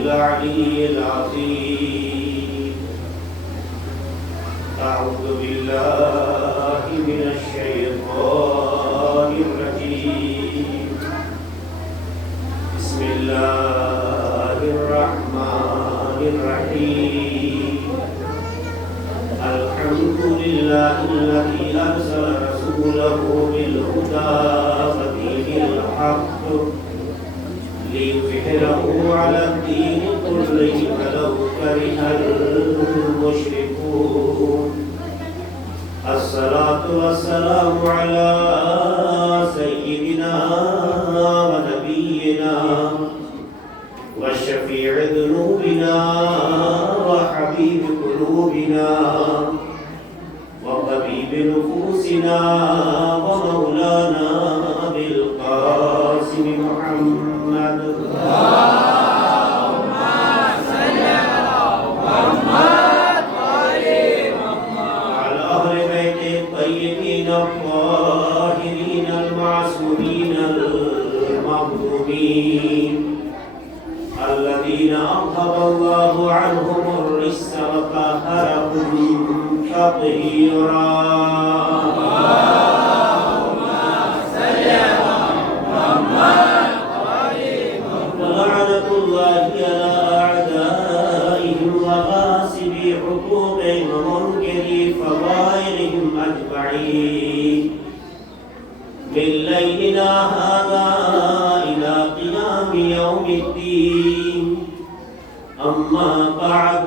العلي العظيم. أعوذ بالله من الشيطان الرجيم. بسم الله الرحمن الرحيم. الحمد لله الذي أرسل رسوله بالهدى ودين الحق ليظهره على الدين كله ولو كره المشركون. الصلاة والسلام على سيدنا ونبينا وشفيع ذنوبنا وحبيب قلوبنا وطبيب نفوسنا ومولانا أبي القاسم محمد. اللهم صل على محمد وعلى أهل بيت الطيبين الطاهرين المعصومين المظلومين الذين أذهب الله عنهم الرجس وطهرهم تطهيرا. اللهم صل على محمد ولعنة الله على أعدائهم وغاصبي حقوقهم ومنكري فضائلهم أجمعين من ليلنا هذا إلى قيام يوم الدين. أما بعد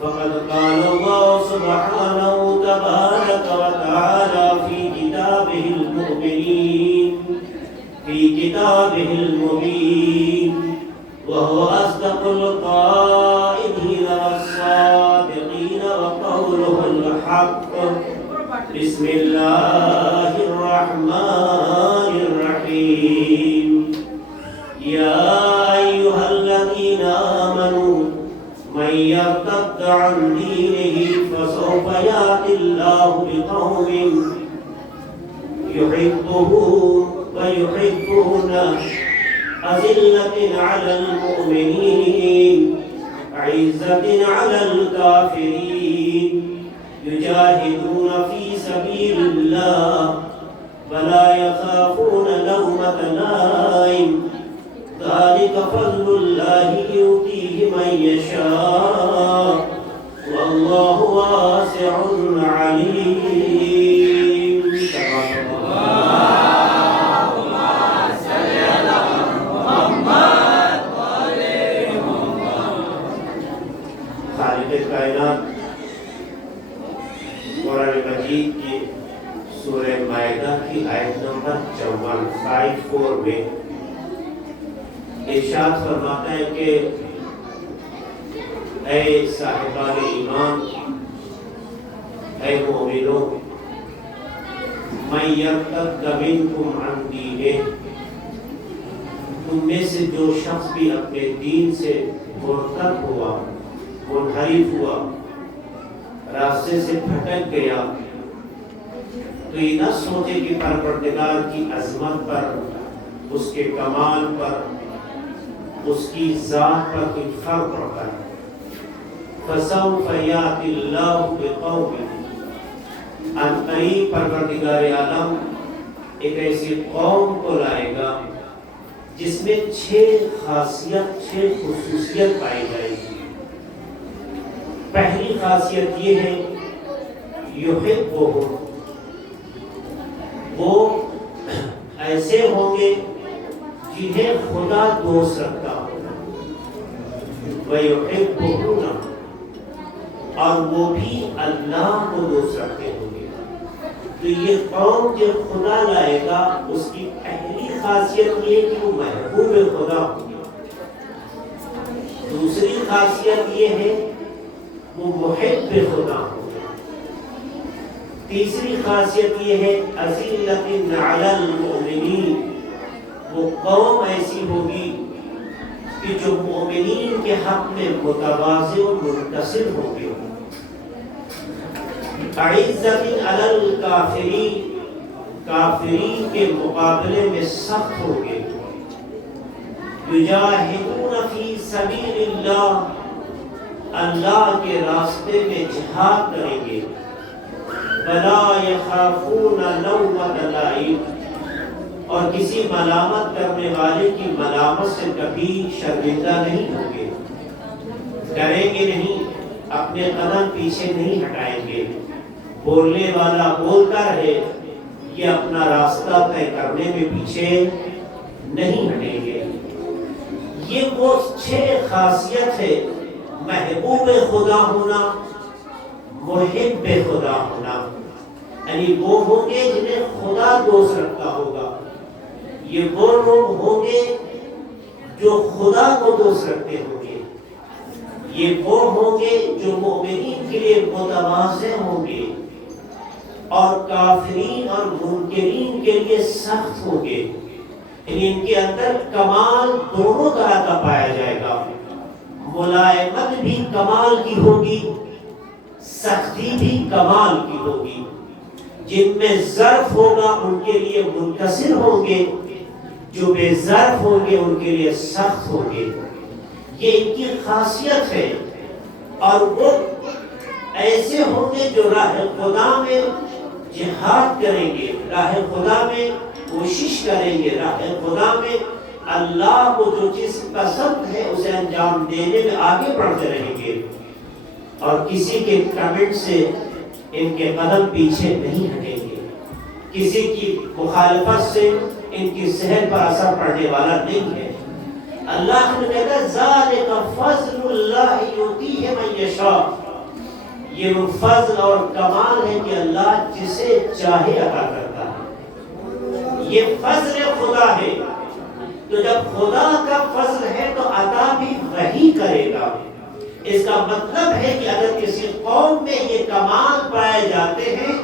فقد قال الله سبحانه تبارك وتعالى في كتابه المبين وهو أصدق القائلين والصادقين وقوله الحق. بسم الله الرحمن الرحيم. يا أيها الذين آمنوا من يرتد عن دينه فسوف يأتي الله بقوم يحبه ويحبونه أذلة على المؤمنين عزة على الكافرين يجاهدون في سبيل الله ولا يخافون لومة لائم. ذلك فضل الله يؤتيه من يشاء والله واسع عليم. اللهم صل على محمد وعلى محمد. خالق کائنات قرآن مجید کی سورہ مائدہ کی آیت نمبر 54 میں ارشاد فرماتا ہے کہ اے صاحبان ایمان، اے مومنوں، من یرتد منکم عن دینہ، تم میں سے جو شخص بھی اپنے دین سے مرتد ہوا، منحرف ہوا، راستے سے پھٹک گیا، تو یہ نہ سوچے کہ پروردگار کی عظمت پر، اس کے کمال پر، اس کی ذات پر کوئی فرق پڑتا ہے. فَسَوْفَ يَأْتِي اللَّهُ بِقَوْمٍ، انقریب پروردگار عالم ایک ایسی قوم کو لائے گا جس میں 6 خصوصیت پائی جائے گی. پہلی خاصیت یہ ہے یحبہم، وہ ایسے ہوں گے جنہیں خدا دوست رکھتا ہو، وَيُحِبُّونَ، اور وہ بھی اللہ کو دوست رکھتے ہوں گے. تو یہ قوم جو خدا لائے گا اس کی پہلی خاصیت یہ کہ وہ محبوب خدا ہوگی. دوسری خاصیت یہ ہے وہ محب خدا ہوگا. تیسری خاصیت یہ ہے اذلۃ علی المؤمنین، وہ قوم ایسی ہوگی کہ جو مومنین کے حق میں متواضع و منتصر ہوگی. عزت علی الکافرین، کافرین کے مقابلے میں سخت ہوگی. یجاہدون فی سبیل اللہ، اللہ کے راستے میں جہاد کریں گے، ولا یخافون لومۃ لائم، اور کسی ملامت کرنے والے کی ملامت سے کبھی شرمندہ نہیں ہوں گے، ڈریں گے نہیں، اپنے قدم پیچھے نہیں ہٹائیں گے، بولنے والا بولتا رہے، یہ اپنا راستہ طے کرنے میں پیچھے نہیں ہٹیں گے۔ یہ وہ 6 خاصیت ہے، محبوب خدا ہونا، محب خدا ہونا، یعنی وہ ہوں گے جنہیں خدا دوست رکھتا ہوگا، یہ وہ لوگ ہوں گے جو خدا کو دوست رکھتے ہوں گے، یہ وہ ہوں گے جو مومنین کے لیے متواضع ہوں گے، اور کافرین اور منکرین کے لیے سخت ہوں گے، یعنی ان کے اندر کمال دونوں طرح کا پایا جائے گا، ملائمت بھی کمال کی ہوگی، سختی بھی کمال کی ہوگی، جن میں ظرف ہوگا ان کے لیے منکسر ہوں گے، جو بے ظرف ہوں گے ان کے لیے سخت ہوں گے، یہ ان کی خاصیت ہے۔ اور وہ ایسے ہوں گے جو راہ خدا میں جہاد کریں گے، راہ خدا میں کوشش کریں گے، راہ خدا میں اللہ کو جو چیز پسند ہے اسے انجام دینے میں آگے بڑھتے رہیں گے، اور کسی کے کمنٹ سے ان کے قدم پیچھے نہیں ہٹیں گے، کسی کی مخالفت سے ان کی صحت پر اثر پڑنے والا نہیں ہے۔ اللہ نے کہا ذالک فضل اللہ یؤتیہ من یشاء، یہ وہ فضل اور کمال ہے کہ اللہ جسے چاہے عطا کرتا ہے، یہ فضل خدا ہے۔ تو جب خدا کا فضل ہے تو عطا بھی وہی کرے گا۔ اس کا مطلب ہے کہ اگر کسی قوم میں یہ کمال پائے جاتے ہیں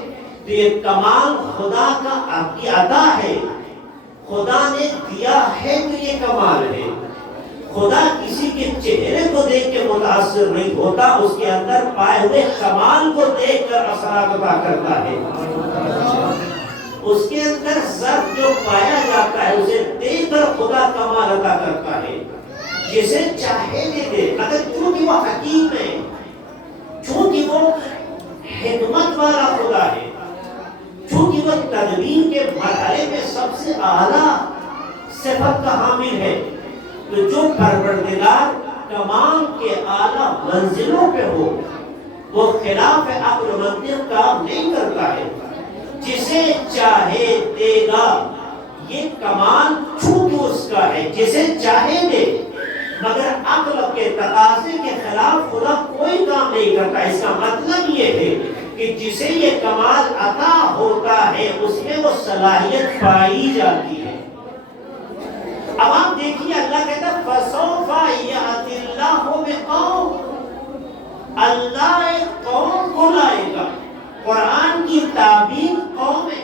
تو یہ کمال خدا کا کی عطا ہے، خدا نے دیا ہے تو یہ کمال ہے۔ خدا کسی کے چہرے کو دیکھ کے متاثر نہیں ہوتا، اس کے اندر پائے ہوئے کمال کو دیکھ کر اثرات عطا کرتا ہے۔ اس کے اندر ضرب جو پایا جاتا ہے اسے دیکھ کر خدا کمال عطا کرتا ہے، جسے چاہے دے دے۔ اگر چونکہ وہ حکیم ہے، چونکہ وہ حکمت والا خدا ہے، چونکہ وہ تدبیر کے مرحلے میں سب سے اعلیٰ صفت کا حامل ہے، تو جو پروردگار کمال کے اعلیٰ منزلوں پہ ہو وہ خلاف عقل و منطق کام نہیں کرتا ہے، جسے چاہے دے گا۔ یہ کمال چونکہ اس کا ہے، جسے چاہے دے، مگر عقل کے تقاضے کے خلاف خدا کوئی کام نہیں کرتا۔ اس کا مطلب یہ ہے کہ جسے یہ کمال عطا ہوتا ہے اس میں وہ صلاحیت پائی جاتی ہے۔ اب آپ دیکھیے اللہ کہتا ہے فَسَوْفَ يَأْتِ اللَّهُ بِقَوْمٍ، اللہ ایک قوم کو لائے گا۔ قرآن کی تعبیر قوم ہے۔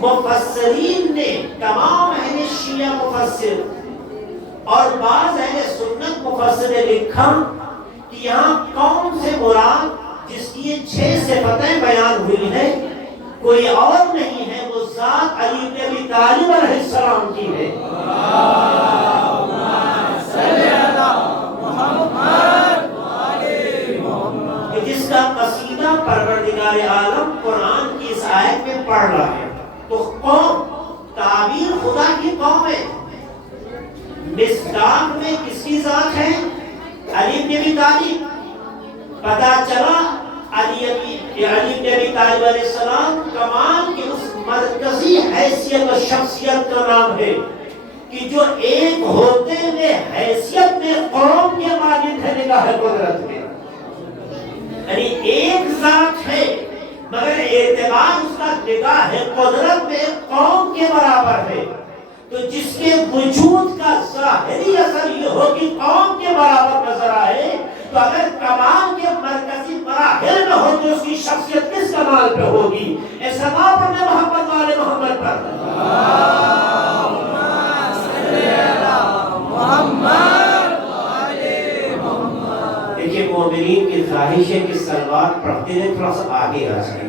مفسرین نے، تمام اہل شیعہ مفسر اور بعض اہل سنت مفسر نے لکھا کہ یہاں قوم سے مراد جس کی یہ 6 صفتیں بیان ہوئی ہیں کوئی اور نہیں ہے، وہ ذات علی بن ابی طالب علیہ السلام کی ہے۔ جس کا قصیدہ پروردگار عالم قرآن کی اس آیت میں پڑھ رہا ہے، تو قوم تعبیر خدا کی قوم ہے۔ مصداق میں کس کی ذات ہے؟ علی بن ابی طالب۔ پتہ چلا علی بن ابی طالب علیہ السلام کمال کی اس مرکزی حیثیت و شخصیت کا نام ہے کہ جو ایک ہوتے ہوئے حیثیت میں قوم کے مالک ہے نگاہ قدرت میں، یعنی ایک ذات ہے مگر اعتبار اس کا نگاہ قدرت میں قوم کے برابر ہے۔ تو جس کے وجود کا ظاہری اثر یہ ہو کہ قوم کے برابر نظر آئے، تو اگر کمال کے مرکزی مراحل میں ہو تو اس کی شخصیت کس کمال پہ ہوگی؟ ایسا پر نے محمد والے محمد پر دیکھیے مومنین کی خواہش ہے کہ سلوات پڑھتے ہیں تھوڑا سا آگے آ جائیں۔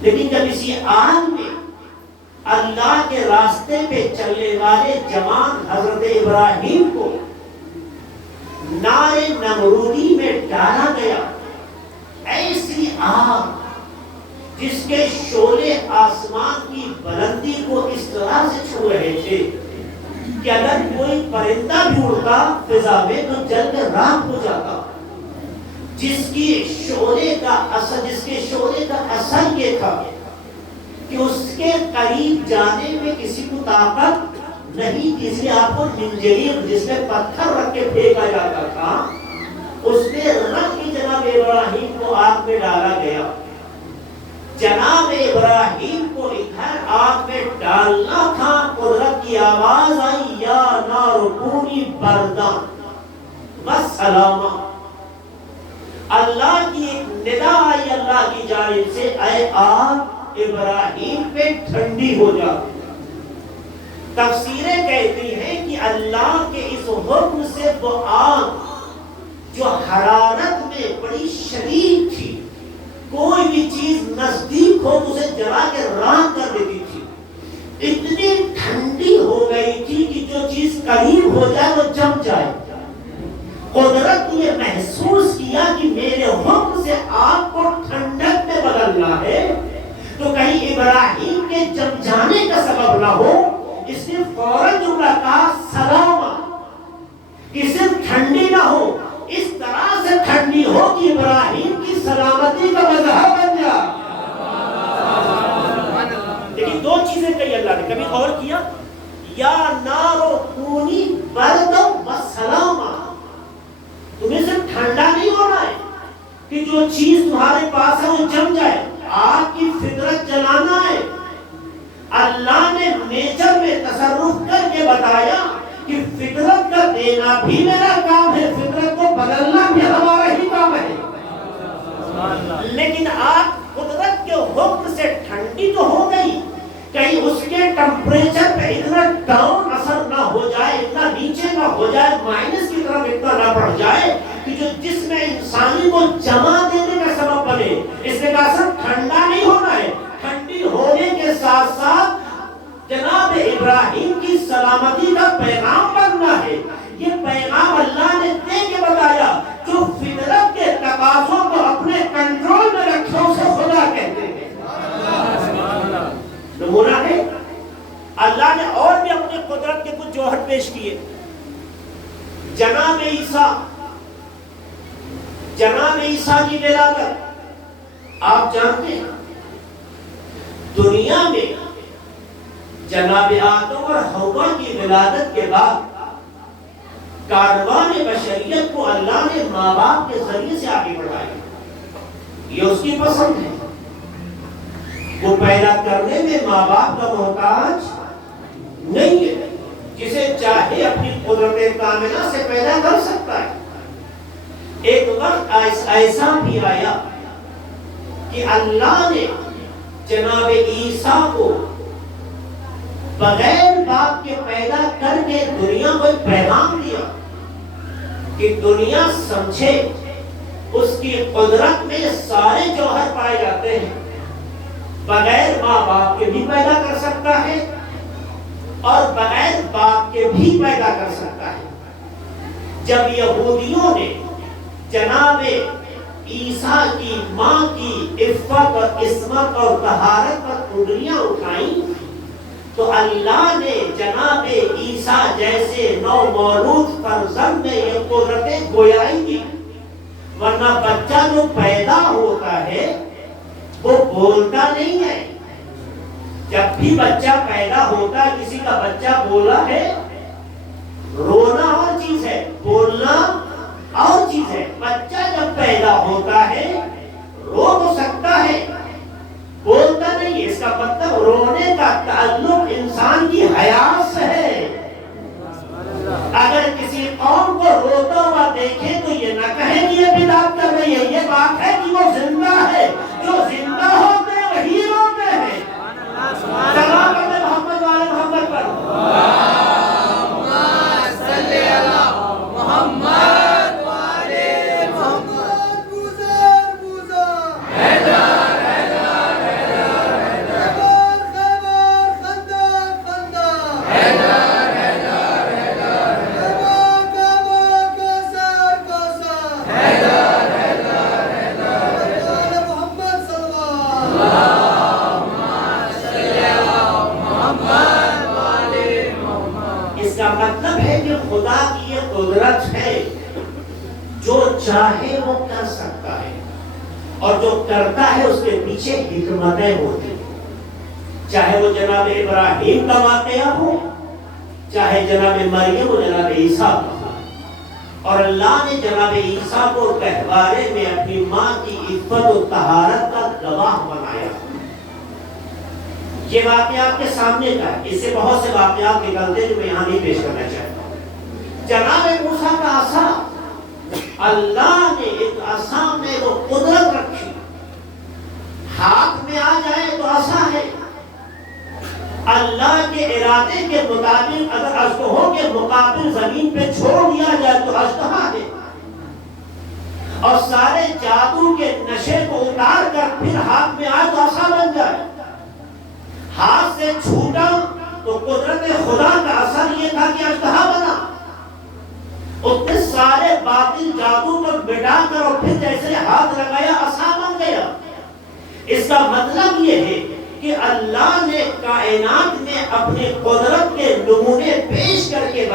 لیکن جب اسی آگ میں اللہ کے راستے پہ چلنے والے جوان حضرت ابراہیم کو نار نمرودی میں ڈالا گیا، ایسی آگ جس کے شعلے آسمان کی بلندی کو اس طرح سے چھو رہے تھے کہ اگر کوئی پرندہ بھی اڑتا فضا میں تو جل کر راکھ ہو جاتا، جس کے شعلے کا اثر یہ تھا کہ اس کے قریب جانے میں کسی کو طاقت نہیں تھی، اس لیے آپ کو منجنیق جس میں پتھر رکھ کے پھینکا جاتا تھا اس نے رکھ کے جناب ابراہیم کو آگ میں ڈالا گیا۔ جناب ابراہیم کو ادھر آگ میں ڈالنا تھا، قدرت کی آواز آئی یا نار کونی بردا وسلاما، اللہ کی ایک ندا آئی اللہ کی جانب سے، اے آگ ابراہیم پہ ٹھنڈی ہو جا۔ تفسیریں کہتی ہیں کہ اللہ کے اس حکم سے وہ آگ جو حرارت میں بڑی شدید تھی، کوئی بھی چیز نزدیک ہو تو اسے جلا کے راکھ کر دیتی تھی، اتنی ٹھنڈی ہو گئی تھی کہ جو چیز قریب ہو جائے وہ جم جائے۔ قدرت نے محسوس کیا کہ میرے حکم سے آگ کو ٹھنڈک میں بدلنا ہے تو کہیں ابراہیم کے جم جانے کا سبب نہ ہو، اس نے فوراً جملہ کہا سلاما، کہ صرف ٹھنڈی نہ ہو، اس طرح سے ٹھنڈی ہو کہ ابراہیم کی سلامتی کا مظہر بن جائے۔ لیکن دو چیزیں کہی اللہ نے، کبھی غور کیا؟ یا نارو کونی بردا وسلاما، تمہیں صرف ٹھنڈا نہیں ہونا ہے کہ جو چیز تمہارے پاس ہے وہ جم جائے، آگ کی فطرت جلانا ہے۔ اللہ نے نیچر میں تصرف کر کے بتایا کہ فطرت کا دینا بھی میرا کام ہے، فطرت کو بدلنا بھی ہمارا ہی کام ہے۔ لیکن آگ قدرت کے حکم سے ٹھنڈی تو ہو گئی، کہیں اس کے ٹمپریچر پہ اتنا ڈاؤن اثر نہ ہو جائے، اتنا نیچے نہ ہو جائے، مائنس کی طرف اتنا نہ بڑھ جائے کہ جو جسم انسانی کو جما دینے کا سبب بنے۔ اس نے کہا صرف ٹھنڈا نہیں ہونا ہے، ٹھنڈی ہونے کے ساتھ ساتھ جناب ابراہیم کی سلامتی کا پیغام بننا ہے۔ یہ پیغام اللہ نے دے کے بتایا، جو فطرت کے تقاضوں کو اپنے کنٹرول میں رکھو اسے خدا کہتے ہیں۔ نمونہ ہے اللہ نے اور بھی اپنے قدرت کے کچھ جوہر پیش کیے۔ جناب عیسیٰ کی ولادت آپ جانتے ہیں، دنیا میں جناب آدم اور حوا کی ولادت کے بعد کاروان بشریت کو اللہ نے ماں باپ کے ذریعے سے آگے بڑھایا، یہ اس کی پسند ہے۔ وہ پیدا کرنے میں ماں باپ کا محتاج نہیں ہے، جسے چاہے اپنی قدرت کاملہ سے پیدا کر سکتا ہے۔ ایک وقت ایسا بھی آیا کہ اللہ نے جناب عیسیٰ کو بغیر باپ کے پیدا کر کے دنیا کو ایک پیغام دیا کہ دنیا سمجھے اس کی قدرت میں سارے جوہر پائے جاتے ہیں، بغیر ماں باپ کے بھی پیدا کر سکتا ہے اور بغیر باپ کے بھی پیدا کر سکتا ہے۔ جب یہودیوں نے جناب عیسیٰ کی ماں کی عفت اور عصمت اور طہارت پر انگلیاں اٹھائیں تو اللہ نے جناب عیسیٰ جیسے نو مولود فرزند میں یہ قدرت گویائی کی، ورنہ بچہ جو پیدا ہوتا ہے وہ بولتا نہیں ہے۔ جب بھی بچہ پیدا ہوتا ہے، کسی کا بچہ بولا ہے، رونا اور چیز ہے، بولنا اور چیز ہے۔ بچہ جب پیدا ہوتا ہے رو تو سکتا ہے، بولتا نہیں۔ اس کا مطلب رونے کا تعلق انسان کی حیات سے ہے۔ اگر کسی قوم کو روتا ہوا دیکھے تو یہ نہ کہے کہ یہ بدعت کر رہی ہے، یہ بات ہے کہ وہ زندہ ہے۔ جو زندہ ہوتے ہیں وہی روتے ہیں۔ سلام علیہ محمد والے محمد پر، اللہم صلی علی محمد والے محمد۔ مطلب ہے کہ خدا کی یہ قدرت ہے، جو چاہے وہ کر سکتا ہے، اور جو کرتا ہے اس کے پیچھے حکمتیں ہوتی ہیں۔ چاہے وہ جناب ابراہیم کا واقعہ ہو، چاہے جناب مریم و جناب عیسیٰ کا، اور اللہ نے جناب عیسیٰ کو گہوارے میں اپنی ماں کی عفت و طہارت کا گواہ بنایا۔ یہ واقعہ آپ کے سامنے کا ہے، اس سے بہت سے واقعات نکلتے جو میں یہاں نہیں پیش کرنا چاہتا ہوں۔ جناب موسیٰ کا عصا، اللہ نے ایک عصا میں وہ قدرت رکھی، ہاتھ میں آ جائے تو عصا ہے، اللہ کے ارادے کے مطابق اگر اژدہوں کے مقابل زمین پہ چھوڑ دیا جائے تو اژدہا ہے، اور سارے جادو کے نشے کو اتار کر پھر ہاتھ میں آئے تو عصا بن جائے۔ ہاتھ سے چھوٹا تو قدرت خدا کا اثر یہ تھا کہ اژدہا بنا، اتنے سارے باطل جادو کو مٹا کر اور پھر جیسے ہاتھ لگایا عصا بن گیا۔ اس کا مطلب یہ ہے کہ اللہ نے کائنات میں اپنی قدرت کے نمونے پیش کر کے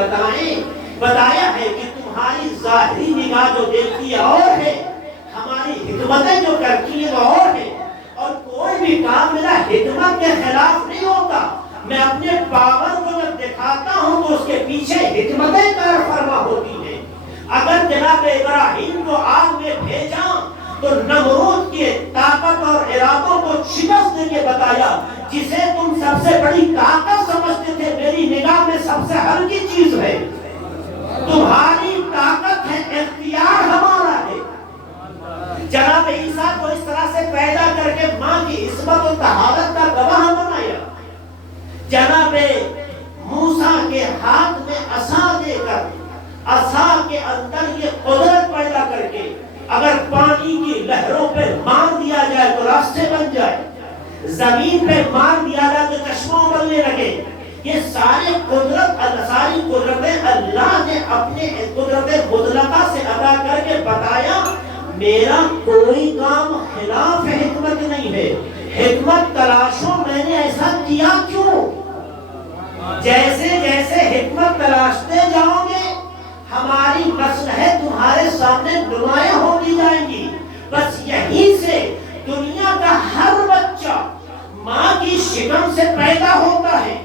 بتایا ہے کہ تمہاری ظاہری نگاہ جو دیکھتی ہے اور ہے، ہماری حکمتیں جو کرتی ہیں وہ اور ہے، اور کوئی بھی کام میرا حکمت کے خلاف نہیں ہوتا۔ میں اپنے پاور کو جب دکھاتا ہوں تو اس کے پیچھے حکمتیں کار فرما ہوتی ہیں۔ اگر جناب ابراہیم کو آگ میں بھیجا تو نمرود کے طاقت اور ارادوں کو شکست دے کے بتایا، جسے تم سب سے بڑی طاقت سمجھتے تھے میری نگاہ میں سب سے ہلکی چیز ہے، تمہاری طاقت ہے اختیار ہمارا ہے۔ جناب عیسیٰ کو اس طرح سے پیدا کر کے ماں کی عصمت و طہارت کا گواہ بنایا۔ جناب موسیٰ کے ہاتھ میں عصا دے کر، عصا کے اندر یہ قدرت پیدا کر کے اگر پانی کی لہروں پہ مار دیا جائے تو راستے بن جائے، زمین پہ مار دیا جائے تو چشموں بننے لگے۔ یہ ساری قدرتیں اللہ نے اپنے قدرت مطلقہ سے ادا کر کے بتایا، میرا کوئی کام خلاف حکمت نہیں ہے، حکمت تلاشو میں نے ایسا کیا کیوں؟ جیسے جیسے حکمت تلاشتے جاؤ گے ہماری مصلحت تمہارے سامنے نمایاں ہوتی جائیں گی۔ بس یہیں سے دنیا کا ہر بچہ ماں کی شکم سے پیدا ہوتا ہے،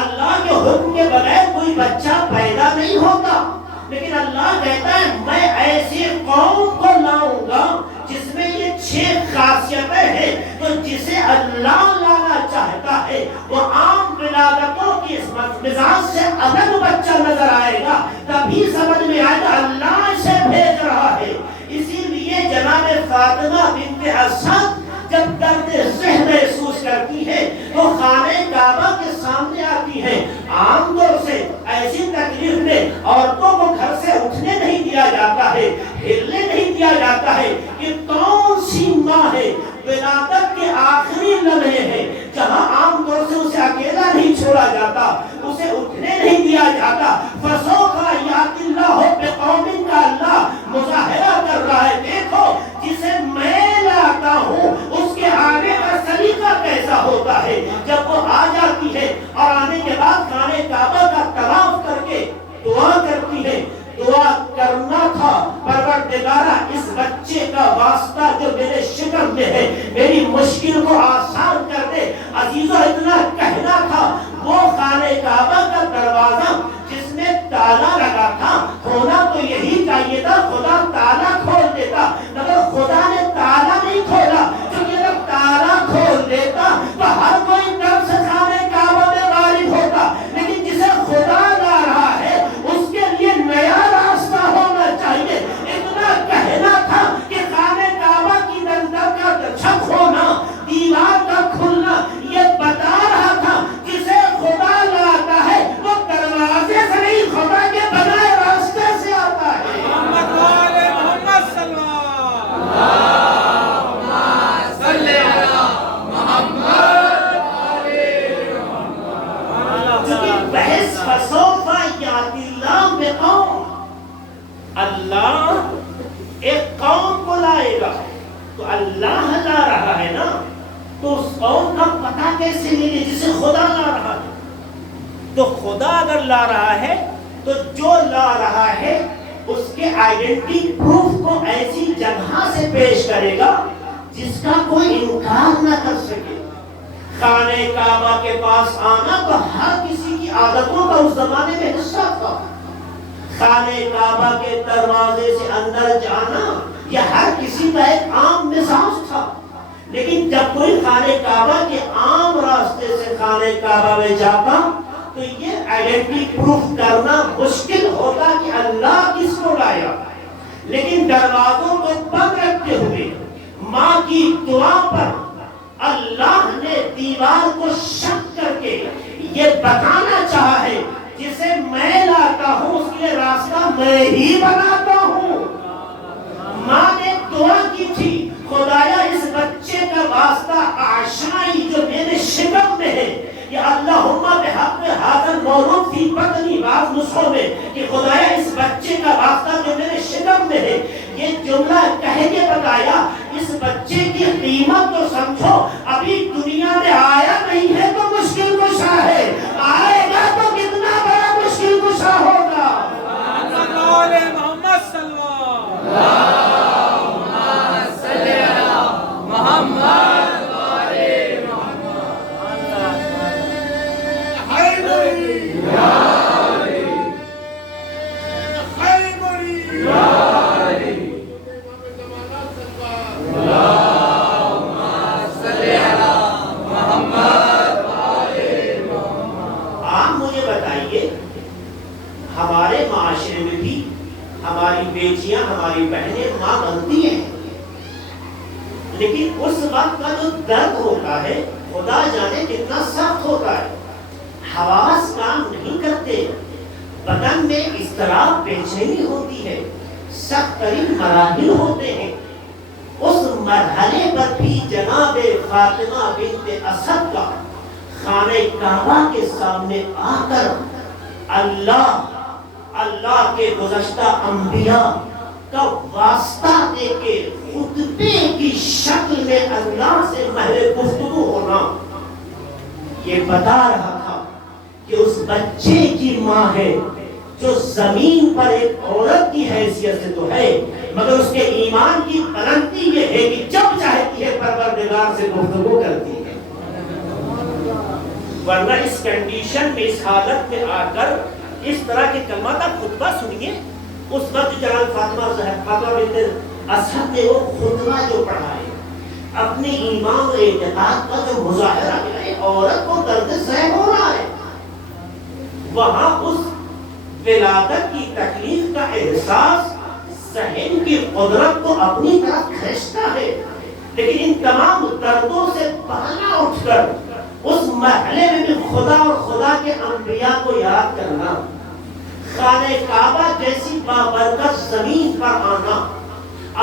اللہ کے حکم کے بغیر کوئی بچہ پیدا نہیں ہوتا، لیکن اللہ کہتا ہے میں ایسی قوم کو لاؤں گا جس میں یہ 6 خاصیتیں ہیں، تو جسے اللہ لانا چاہتا ہے وہ عام ولادتوں کی اس مزاج سے الگ بچہ نظر آئے گا، تبھی سمجھ میں آئے گا اللہ اسے بھیج رہا ہے۔ اسی لیے جناب فاطمہ بنت اسد جب درد ذہن محسوس کرتی ہے تو خانہ کعبہ کے سامنے آتی ہے۔ عام طور سے ایسی تکلیف میں عورتوں کو گھر سے اٹھنے نہیں دیا جاتا ہے، ہلنے نہیں دیا جاتا ہے۔ یہ کون سی ماں ہے؟ ولادت کے آخری لمحے ہیں جہاں عام طور سے اسے اکیلا نہیں چھوڑا جاتا، اسے اٹھنے نہیں دیا جاتا۔ فسوف یأتی اللہ بقوم کا اللہ مظاہرہ کر رہا ہے، دیکھو جسے میں لاتا ہوں اس کے آنے کا سلیقہ کیسا ہوتا ہے۔ جب وہ آ جاتی ہے اور آنے کے بعد خانہ کعبہ کا طواف کر کے دعا کرتی ہے، دعا کرنا تھا پروردگارہ اس بچے کا واسطہ جو میرے شکم میں ہے میری مشکل کو آسان کر دے۔ عزیزو اتنا کہنا تھا، وہ خانہ کعبہ کا دروازہ جس میں تالا لگا تھا ہونا تو یہی چاہیے تھا، خدا تالا کھول دیتا، مگر خدا نے تالا نہیں کھولا، کیونکہ اگر تالا کھول دیتا تو ہر کوئی طرف سے خانہ کعبہ میں وارد ہوتا، لیکن جسے خدا لا رہا ہے اس کے لیے نیا راستہ ہونا چاہیے۔ اتنا کہنا تھا کہ خانہ کعبہ کی نندر کا چھت ہونا، دیوار کا کھلنا یہ بتا رہا تھا جسے خدا لاتا ہے وہ دروازے سے نہیں خدا کے بنائے راستے سے آتا ہے۔ محمد صلی اللہ چونکہ بحث فسوف یأتی اللہ بقوم، اللہ ایک قوم کو لائے گا، تو اللہ لا رہا ہے نا، تو اس قوم کا پتہ کیسے ملے جسے خدا لا رہا ہے؟ تو خدا اگر لا رہا ہے تو جو لا رہا ہے اس کے آئیڈینٹی پروف کو ایسی جگہ سے پیش کرے گا جس کا کوئی انکار نہ کر سکے. خانہ کعبہ کے پاس آنا تو ہر کسی کی عادتوں کا اس زمانے میں حصہ تھا. خانہ کعبہ کے دروازے سے اندر جانا یہ ہر کسی کا ایک عام مزاج تھا. لیکن جب کوئی خانہ کعبہ کے عام راستے سے خانہ کعبہ میں جاتا تو یہ آئیڈینٹی پروف کرنا مشکل ہوتا کہ اللہ کس کو لایا. لیکن دروازوں کو بند رکھتے ہوئے ماں کی دعا پر اللہ نے دیوار کو شک کر کے یہ بتانا چاہا ہے جسے میں لاتا ہوں اس کے لیے راستہ میں ہی بناتا ہوں. ماں نے دعا کی تھی خدایا اس بچے کا واسطہ آشنائی جو میرے شکم میں ہے یا اللہم بحق حاضر مولود فی بطنی بعض نسخوں میں کہ خدایا اس بچے کا واسطہ جو میرے شکم میں ہے. یہ جملہ کہہ کے بتایا اس بچے کی قیمت تو سمجھو ابھی دنیا میں آیا نہیں ہے تو مشکل کشا ہے, آئے گا تو کتنا بڑا مشکل کشا ہوگا. محمد صلی اللہ محمد ہمارے معاشرے میں بھی ہماری بیٹیاں ہماری بہنیں ماں بنتی ہیں, لیکن اس وقت کا جو درد ہوتا ہے خدا جانے کتنا سخت ہوتا ہے. حواس کام نہیں کرتے, بدن میں اضطراب بے چینی ہوتی ہے, سخت ترین مراحل ہوتے ہیں. اس مرحلے پر بھی جناب فاطمہ بنت اسد کا خانہ کعبہ کے سامنے آ کر اللہ کے گزشتہ انبیاء کا واسطہ دے کے خطبے کی شکل میں اللہ سے محل گفتگو ہونا یہ بتا رہا تھا کہ اس بچے کی ماں ہے جو زمین پر ایک عورت کی حیثیت سے تو ہے مگر اس کے ایمان کی بلندی یہ ہے کہ جب چاہتی ہے پروردگار سے گفتگو کرتی ہے. ورنہ اس کنڈیشن میں اس حالت میں آ کر اس طرح کے کلمات آپ خطبہ سنیے. اس وقت جناب فاطمہ بنت اسد نے وہ خطبہ جو پڑھا ہے اپنے ایمان اور اعتقاد کا جو مظاہرہ ہے, عورت کو درد سہ ہو رہا ہے, وہاں اس ولادت کی تکلیف کا احساس ذہن کی قدرت کو اپنی طرف کھینچتا ہے. لیکن ان تمام دردوں سے پہلا اٹھ کر اس مرحلے میں بھی خدا اور خدا کے انبیاء کو یاد کرنا, خانہ کعبہ جیسی بابرکت زمین پر آنا,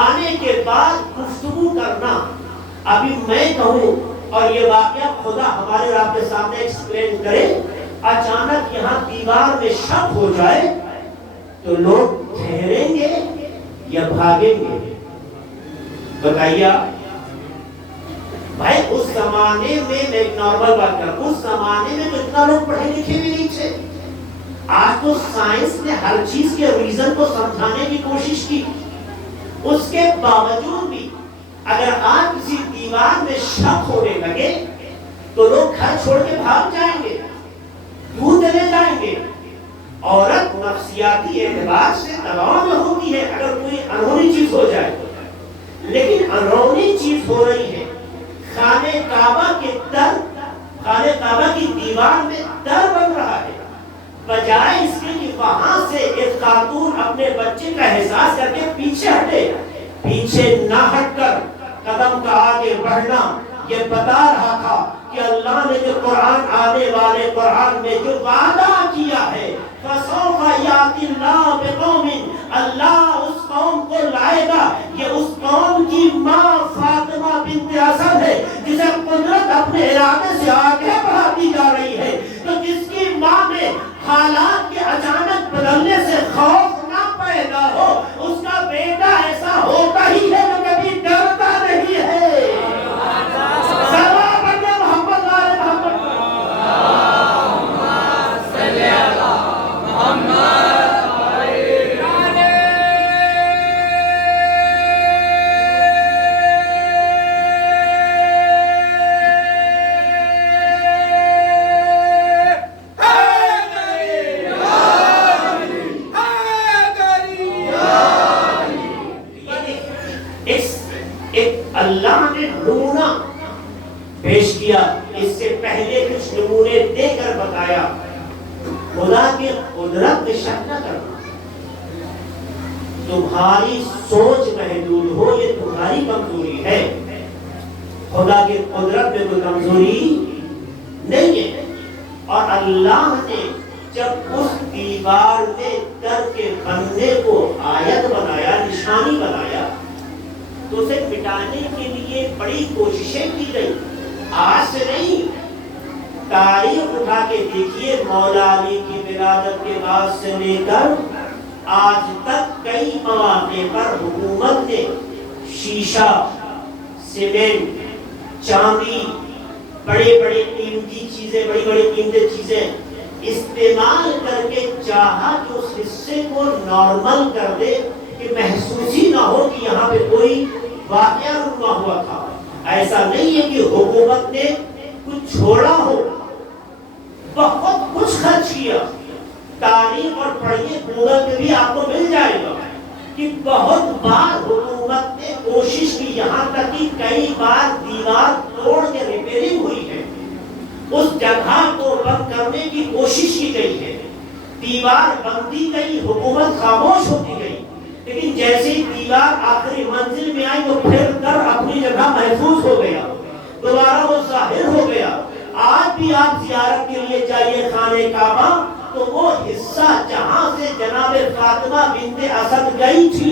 آنے کے بعد گفتگو کرنا. ابھی میں کہوں اور یہ واقعہ خدا ہمارے آپ کے سامنے ایکسپلین کرے, اچانک یہاں دیوار میں شک ہو جائے تو لوگ ٹھہریں گے یا بھاگیں گے؟ بتائیے بھائی. اس زمانے میں ایک نارمل بات کروں, اس زمانے میں تو اتنا لوگ پڑھے لکھے بھی نہیں تھے. آج تو سائنس نے ہر چیز کے ریزن کو سمجھانے کی کوشش کی, اس کے باوجود بھی اگر آج کسی دیوار میں شک ہونے لگے تو لوگ گھر چھوڑ کے بھاگ جائیں گے, دور چلے جائیں گے. عورت نفسیاتی اعتبار سے دباؤ میں ہوتی ہے اگر کوئی انہونی چیز ہو جائے, لیکن انہونی چیز ہو رہی ہے. خانہ کعبہ کے در, خانہ کعبہ کی دیوار میں در بن رہا ہے, بجائے اس کے کہ وہاں سے ایک خاتون اپنے بچے کا احساس کر کے پیچھے ہٹے, پیچھے نہ ہٹ کر قدم کا آگے بڑھنا یہ بتا رہا تھا کہ اللہ نے جو قرآن آنے والے قرآن میں جو وعدہ کیا ہے فَسَوْفَ يَأْتِي اللَّهُ بِقَوْمٍ, اللہ اس قوم کو لائے گا. یہ اس قوم کی ماں فاطمہ بنت اسد ہے جسے قدرت اپنے ارادے سے آگے بڑھاتی جا رہی ہے, تو جس کی ماں میں حالات کے اچانک بدلنے سے خوف نہ پیدا ہو, اس کا بیٹا ایسا ہوتا ہی ہے جو کبھی ڈرتا نہیں ہے. محمد سے پہلے کچھ نمونے دے کر بتایا خدا کی قدرت میں شک نہ کرنا. تمہاری سوچ محدود ہو یہ تمہاری کمزوری ہے. خدا کی قدرت میں کوئی کمزوری نہیں ہے. اور اللہ نے جب اس دیوار میں در کے بننے کو آیت بنایا, نشانی بنایا, تو اسے مٹانے کے لیے بڑی کوششیں کی گئی. آج سے نہیں, تاریخ اٹھا کے دیکھیے, مولا علی کی ولادت کے بعد سے لے کر آج تک کئی مواقع پر حکومت نے شیشہ, سیمنٹ, چاندی, بڑے بڑے قیمتی چیزیں, بڑی بڑی قیمتی چیزیں استعمال کر کے چاہا کہ اس حصے کو نارمل کر دے, کہ محسوس ہی نہ ہو کہ یہاں پہ کوئی واقعہ رکا ہوا تھا. ایسا نہیں ہے کہ حکومت نے کچھ چھوڑا ہو, بہت کچھ خرچ کیا. تاریخ اور پڑھیے, گوگل پہ بھی آپ کو مل جائے گا کہ بہت بار حکومت نے کوشش کی, یہاں تک کہ کئی بار دیوار توڑ کے ریپیئرنگ ہوئی ہے, اس جگہ کو بند کرنے کی کوشش کی گئی ہے. دیوار بندی گئی, حکومت خاموش ہوتی گئی, لیکن جیسے ہی دیوار آخری منزل میں آئی تو پھر کر اپنی جگہ محفوظ ہو گیا, دوبارہ وہ ظاہر ہو گیا. آج بھی آپ زیارت کے لیے جائیے خانہ کعبہ, تو وہ حصہ جہاں سے جناب فاطمہ بنت اسد گئی تھی,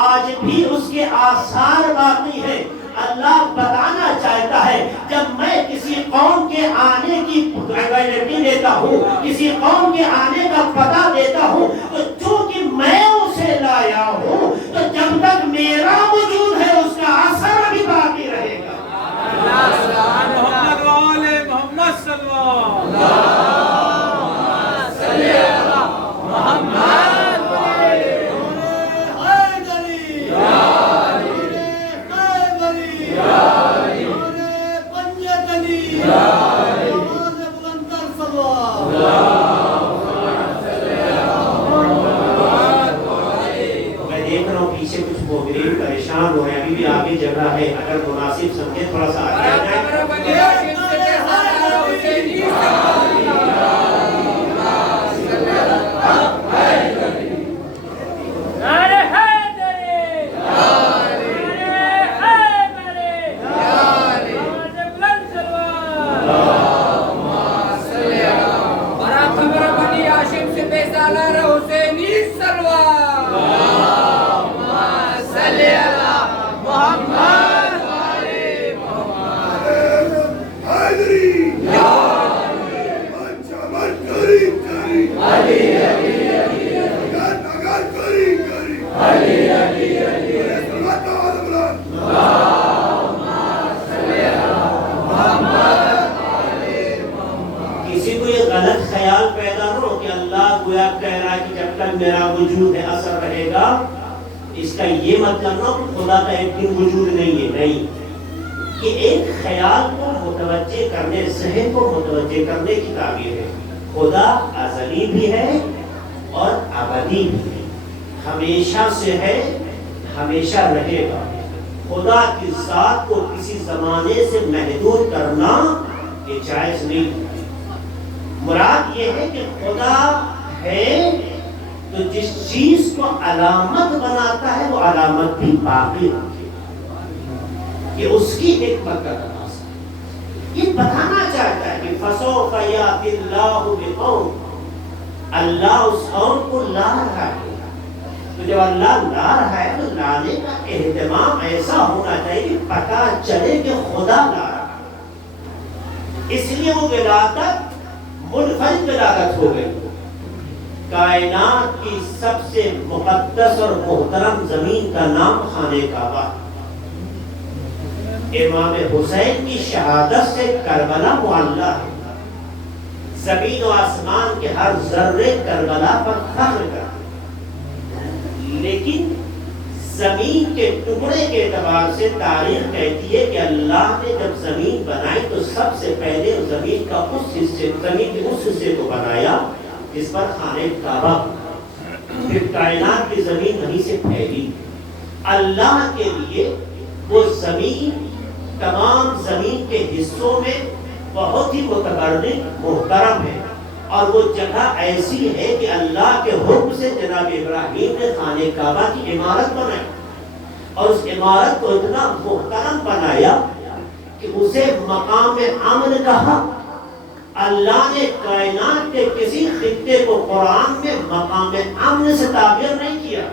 آج بھی اس کے آثار باقی ہیں. اللہ بتانا چاہتا ہے, جب میں کسی قوم کے آنے کی گارنٹی دیتا ہوں, کسی قوم کے آنے کا پتہ دیتا ہوں, تو چونکہ میں اسے لایا ہوں, تو جب تک میرا وجود ہے اس کا اثر ابھی باقی رہے گا. محمد صلی اللہ پریشان ہو رہے, ابھی بھی آگے جگہ ہے, اگر مناسب سمجھے تھوڑا سا آگے آ جائیں. میرا وجود ہے, اثر رہے گا. اس کا یہ مطلب نہ کہ خدا کا ایک دن وجود نہیں ہے, نہیں. یہ ایک خیال کو متوجہ کرنے, ذہن کو متوجہ کرنے کی تعبیر ہے. خدا ازلی بھی ہے اور ابدی بھی ہے, ہمیشہ سے ہے, ہمیشہ رہے گا. خدا کی ذات کو کسی زمانے سے محدود کرنا یہ جائز نہیں. مراد یہ ہے کہ خدا ہے تو جس چیز کو علامت بناتا ہے وہ علامت بھی باقی رکھے, یہ اس کی حکمت کا تقاضا ہے. یہ بتانا چاہتا ہے کہ فسوف یاتی اللہ بقوم, اللہ اس قوم کو لا رہا ہے. تو جب اللہ لا رہا ہے تو لانے کا اہتمام ایسا ہونا چاہیے کہ پتہ چلے کہ خدا لا رہا ہے. اس لیے وہ ولادت منفرد ولادت ہو گئی. کائنات کی سب سے مقدس اور محترم زمین کا نام خانہ کعبہ. امام حسین کی شہادت سے کربلا معلّہ ہے. زمین و آسمان کے ہر ذرے کربلا پر فخر کرتے, لیکن زمین کے ٹکڑے کے اعتبار سے تاریخ کہتی ہے کہ اللہ نے جب زمین بنائی تو سب سے پہلے زمین کا اس حصے, زمین کے اس حصے کو بنایا جس پر خانہ کعبہ, پھر کائنات کی زمین وہیں سے پھیلی. اللہ کے لیے وہ زمین تمام زمین کے حصوں میں بہت ہی متبرک محترم ہے، اور وہ جگہ ایسی ہے کہ اللہ کے حکم سے جناب ابراہیم نے خانہ کعبہ کی عمارت بنائی، اور اس عمارت کو اتنا محترم بنایا کہ اسے مقام امن کہا۔ اللہ نے کائنات کے کسی خطے کو قرآن میں مقام امن سے تعبیر نہیں کیا،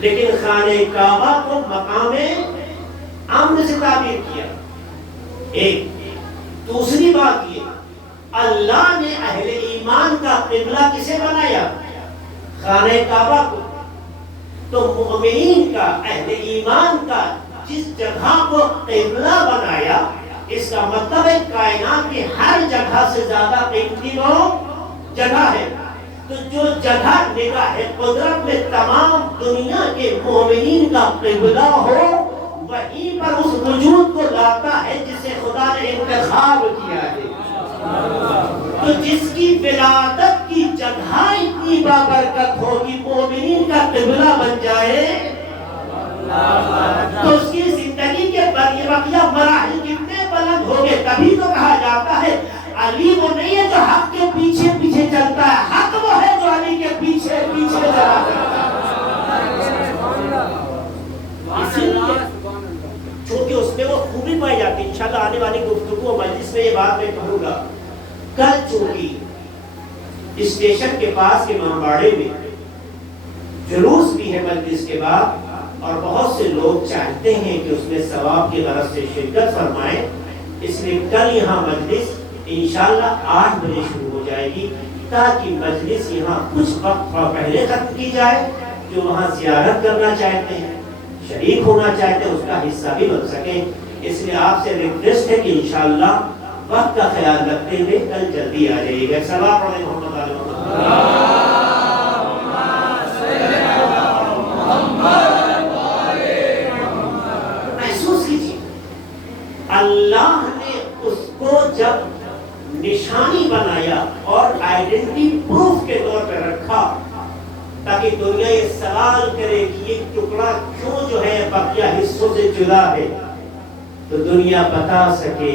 لیکن خانہ کعبہ کو مقام امن سے تعبیر کیا۔ ایک دوسری بات یہ، اللہ نے اہل ایمان کا قبلہ کسے بنایا؟ خانہ کعبہ کو۔ تو مومنین کا، اہل ایمان کا جس جگہ کو قبلہ بنایا، اس کا مطلب ہے کائنات کی ہر جگہ سے زیادہ قیمتی وہ جگہ ہے۔ تو جو جگہ نگاہ قدرت میں تمام دنیا کے مومنین کا قبلہ ہو، وہیں پر اس وجود کو لاتا ہے جسے خدا نے انتخاب کیا ہے۔ تو جس کی ولادت کی جگہ اتنی بابرکت ہو کہ مومنین کا قبلہ بن جائے، تو اس کی زندگی کے بقیہ مراحل کتنے بلند ہو گئے۔ تبھی تو کہا جاتا ہے علی وہ نہیں ہے جو حق کے پیچھے پیچھے چلتا ہے، حق وہ ہے جو علی کے پیچھے پیچھے چلا کرتا ہے۔ اسی لیے چونکہ اس میں وہ خوبی پائی جاتی ہے۔ انشاءاللہ آنے والی گفتگو و مجلس میں یہ بات میں کہوں گا۔ کل چونکہ اسٹیشن کے پاس کے امامباڑے میں جلوس بھی ہے مجلس کے بعد، اور بہت سے لوگ چاہتے ہیں کہ اس میں ثواب کی غرض سے شرکت فرمائیں، اس لیے کل یہاں مجلس انشاءاللہ 8 بجے شروع ہو جائے گی، تاکہ مجلس یہاں کچھ وقت پہلے ختم کی جائے۔ جو وہاں زیارت کرنا چاہتے ہیں، شریک ہونا چاہتے ہیں، اس کا حصہ بھی بن سکیں۔ اس لیے آپ سے ریکویسٹ ہے کہ انشاءاللہ وقت کا خیال رکھتے ہوئے کل جلدی آ جائیے گا۔ صلوات پڑھیں محمد علیہ وسلم۔ اللہ نے اس کو جب نشانی بنایا اور آئیڈینٹی پروف کے طور پہ رکھا، تاکہ دنیا یہ سوال کرے کہ یہ ٹکڑا کیوں جو ہے بقیہ حصوں سے جدا ہے، تو دنیا بتا سکے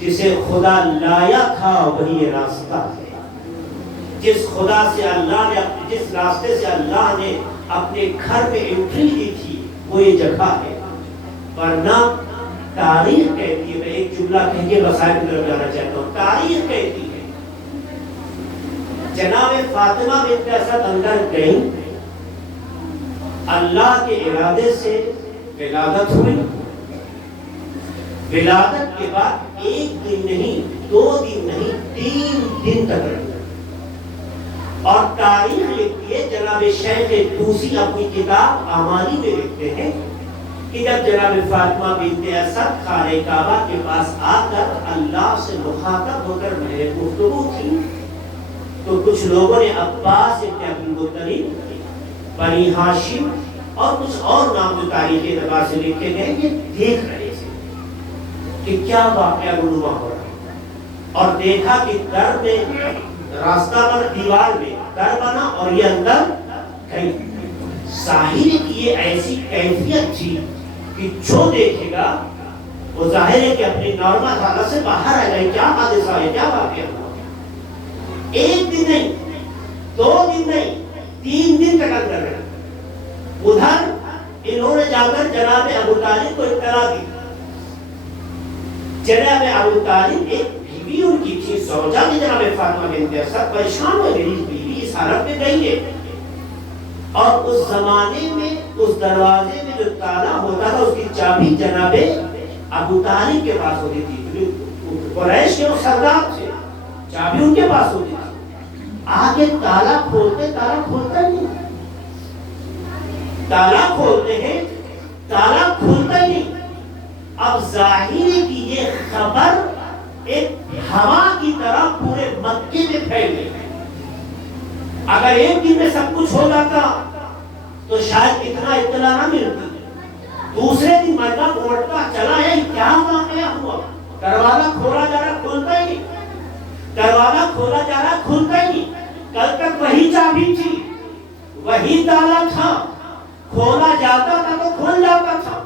جسے خدا لایا تھا وہی راستہ ہے۔ جس خدا سے اللہ نے، جس راستے سے اللہ نے اپنے گھر میں انٹری دی تھی، وہ یہ جگہ ہے۔ ورنہ تاریخ کہتی ہے، میں ایک جملہ کہہ کے مسائل کی طرف جانا چاہتا ہوں، تاریخ کہتی ہے جناب فاطمہ بنت اسد اندر گئی، اللہ کے ارادے سے ولادت ہوئی، ولادت کے بعد 1 دن نہیں، 2 دن نہیں، 3 دن تک رہی۔ اور تاریخ لکھتی ہے، جناب شیخ طوسی اپنی کتاب اعمالی میں لکھتے ہیں کہ جب جناب فاطمہ بنت اسد خانہ کعبہ کے پاس آ کر اللہ سے مخاطب ہو کر محض گفتگو کی، تو کچھ لوگوں نے عباس ابن عبد المطلب، بنی ہاشم اور کچھ اور نام جو تاریخی اعتبار سے لکھے گئے، یہ دیکھ رہے تھے کہ کیا واقعہ رونما ہو رہا ہے، اور دیکھا کہ در میں راستہ پر دیوار میں در بنا اور یہ اندر گئی۔ ظاہر کی یہ ایسی کیفیت تھی کہ جو دیکھے گا وہ ظاہر ہے کہ اپنی نارمل حالت سے باہر آئے گا، کیا حادثہ ہے، کیا واقعہ ہوا۔ 1 دن نہیں، 2 دن نہیں، 3 دن تک اندر رہے۔ ادھر انہوں نے جا کر جناب ابو طالب کو اطلاع دی۔ جناب ابو طالب ایک بیوی ان کی تھی، زوجہ کی جناب فاطمہ بنت اسد، پریشان ہو، میری بیوی اس حالت میں گئی ہے۔ اور اس زمانے میں اس دروازے میں جو تالا ہوتا تھا، اس کی چابی جناب ابو طالب کے پاس ہوتی تھی، قریش کے سردار تھے، چابی ان کے پاس ہوتی تھی۔ آگے تالا کھولتے، تالا کھولتا نہیں، تالا کھولتے ہیں، تالا کھولتا ہی نہیں۔ اب ظاہر کی یہ خبر ایک ہوا کی طرح پورے مکے میں پھیل گئی۔ اگر 1 دن میں سب کچھ ہو جاتا تو شاید اتنا اطلاع نہ ملتی۔ دوسرے دن مردہ اٹھتا چلا ہے، کیا واقعہ ہوا؟ دروازہ کھولا جا رہا، کھلتا ہی نہیں، دروازہ کھولا جا رہا، کھلتا ہی نہیں۔ کل تک وہی چابی تھی، وہی تالا تھا، کھولا جاتا تھا تو کھل جاتا تھا،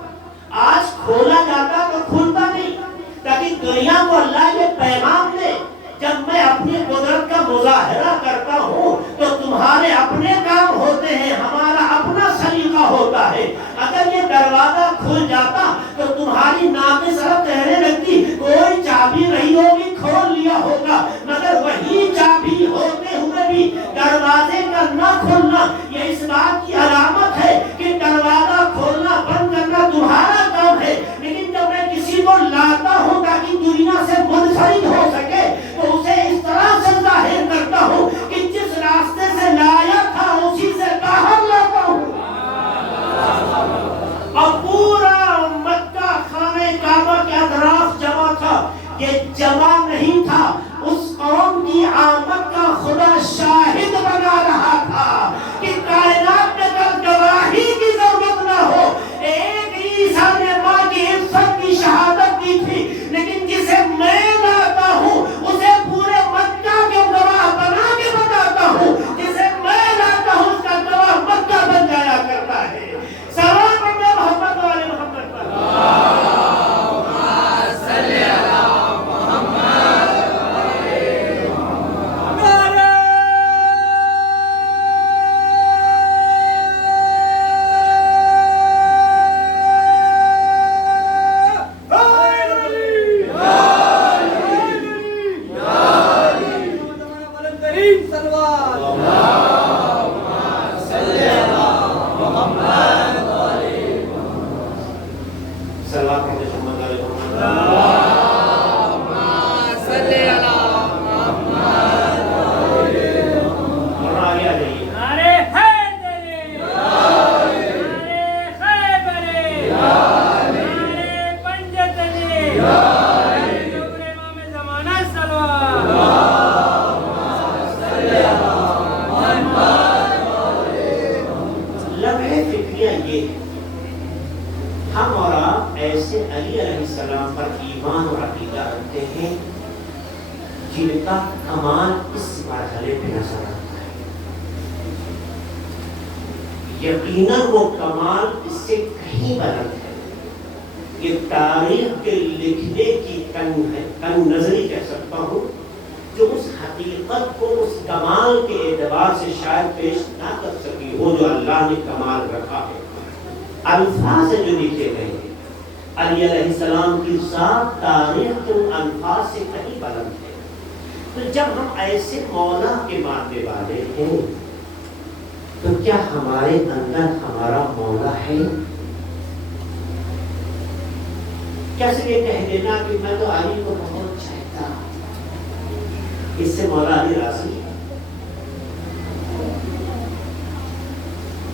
آج کھولا جاتا تو کھلتا نہیں۔ تاکہ دنیا کو اللہ یہ پیغام دے جب میں اپنی قدرت کا مظاہرہ کرتا ہوں تو تمہارے اپنے کام ہوتے ہیں، ہمارا اپنا سلیقہ ہوتا ہے۔ اگر یہ دروازہ کھل جاتا تو تمہاری ناقص رب کہنے لگتی کوئی چابی رہی ہوگی، کھول لیا ہوگا، مگر وہی چابی ہوتے ہوئے بھی دروازے کا نہ کھولنا یہ اس بات کی علامت ہے کہ دروازہ کھولنا بند کرنا تمہارا کام ہے۔ لیکن جب میں کسی کو لاتا ہوں تاکہ دنیا سے منفرد ہو سکے تو اسے اس طرح سے ظاہر کرتا ہوں کہ جس راستے سے لایا تھا اسی سے باہر لاتا ہوں۔ اور پورا مکہ خانہ کعبہ کے اطراف جمع تھا، یہ جمع نہیں تھا، اس قوم کی آمد کا خدا شاہد بنا رہا تھا کہ کائنات میں کل گواہی کی ضرورت نہ ہو۔ ایک عیسیٰ نے ماں کی عزت کی شہادت دی تھی، لیکن جسے میں لاتا ہوں اسے پورے مکہ کے گواہ بنا کے بتاتا ہوں، جسے میں لاتا ہوں اس کا گواہ مکہ بن جایا کرتا ہے۔ سلام پڑھنا محمد والے محمد پر۔ ہم اور آپ ایسے علی علیہ السلام پر ایمان اور عقیدہ رکھتے ہیں جن کا کمال اس مرحلے پہ نظر آتا ہے۔ یقیناً وہ کمال اس سے کہیں بلند ہے۔ یہ تاریخ کے لکھنے کی تنگ نظری کہہ سکتا ہوں جو اس حقیقت کو اس کمال کے اعتبار سے شاید پیش نہ کر سکی ہو جو اللہ نے کمال رکھا ہے۔ الفاظ جو لکھے گئے ہیں علی علیہ السلام کی ذات تاریخ کے ان الفاظ سے کہیں بلند ہے۔ تو جب ہم ایسے مولا کے ماننے والے ہیں تو کیا ہمارے اندر ہمارا مولا ہے؟ کیا صرف یہ کہہ دینا کہ میں تو علی کو بہت چاہتا ہوں، اس سے مولا علی راضی ہے؟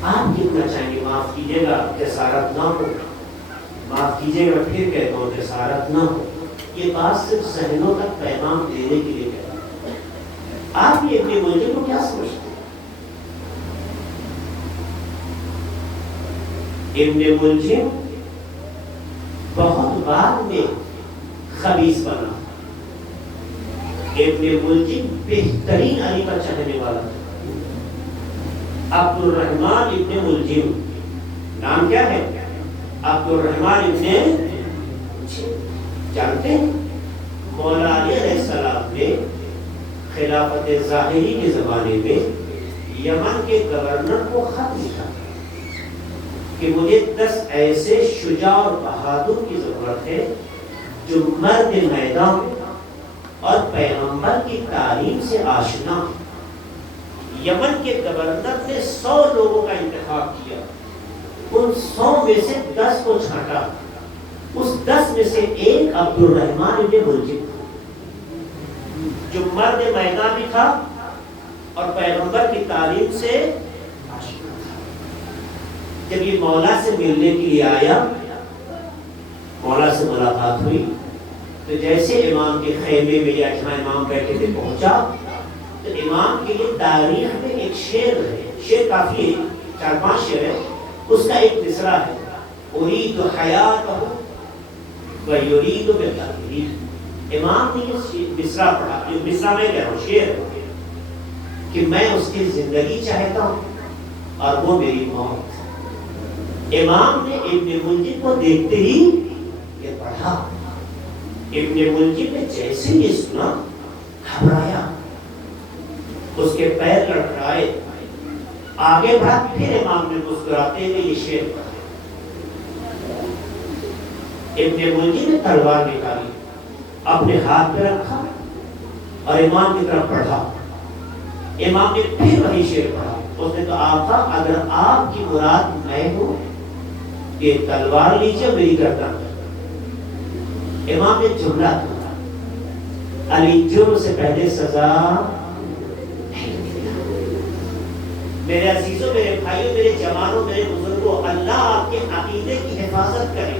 آپ کتنا چاہیں گے معاف کیجیے گا جسارت نہ ہو، معاف کیجیے گا پھر کہتا ہوں جسارت نہ ہو، یہ بات صرف ذہنوں تک پیغام دینے کے لیے کہتا ہوں۔ آپ یہ ابن ملجم کو کیا سمجھتے ہیں؟ ابن ملجم بہت بعد میں خبیث بنا، ابن ملجم بہترین علی کا چاہنے والا تھا۔ عبد الرحمن ابن ملجم نام کیا ہے؟ عبد الرحمن ابن جانتے ہیں؟ مولا علی علیہ السلام نے خلافت ظاہری کے زمانے میں یمن کے گورنر کو خط لکھا کہ مجھے 10 ایسے شجاع اور بہادر کی ضرورت ہے جو مرد میدان اور پیغمبر کی تعلیم سے آشنا۔ یمن کے گورنر نے 100 لوگوں کا انتخاب کیا، ان 100 میں سے 10 کو چھانٹا، اس 10 میں سے ایک عبد الرحمن ابن ملجم تھا جو مرد میدان بھی تھا اور پیغمبر کی تعلیم سے آشنا تھا۔ جب یہ مولا سے ملنے کے لیے آیا، مولا سے ملاقات ہوئی تو جیسے امام کے خیمے میں یا جہاں امام بیٹھے تھے پہنچا تو امام کے لیے تاریخ میں ایک شعر ہے، شعر کافی ہے، 4-5 شعر ہے، اس کا ایک مصرع ہے، ارید حیاتہ و یرید بالتقریر۔ امام نے یہ مصرع پڑھا، یہ مصرع میں کہہ رہا ہوں، شعر ہے کہ میں اس کی زندگی چاہتا ہوں اور وہ میری موت۔ امام نے ابن ملجم کو دیکھتے ہی یہ پڑھا ابن ملجم نے جیسے یہ سنا گھبرایا، اس کے پیر لڑکھڑائے، آگے بڑھا، پھر امام نے مسکراتے ہوئے یہ شعر پڑھا۔ ابن ملجم نے تلوار نکالی، اپنے ہاتھ پہ رکھا اور امام کی طرف بڑھا۔ امام نے پھر وہی شعر پڑھا۔ اس نے کہا آقا اگر آپ کی مراد میں ہوں یہ تلوار لیجیے میری گردن۔ امام نے جملہ کہا علی جرم سے پہلے سزا نہیں دیا۔ میرے عزیزوں، میرے بھائیوں، میرے جوانوں، میرے بزرگوں، اللہ آپ کے عقیدے کی حفاظت کرے،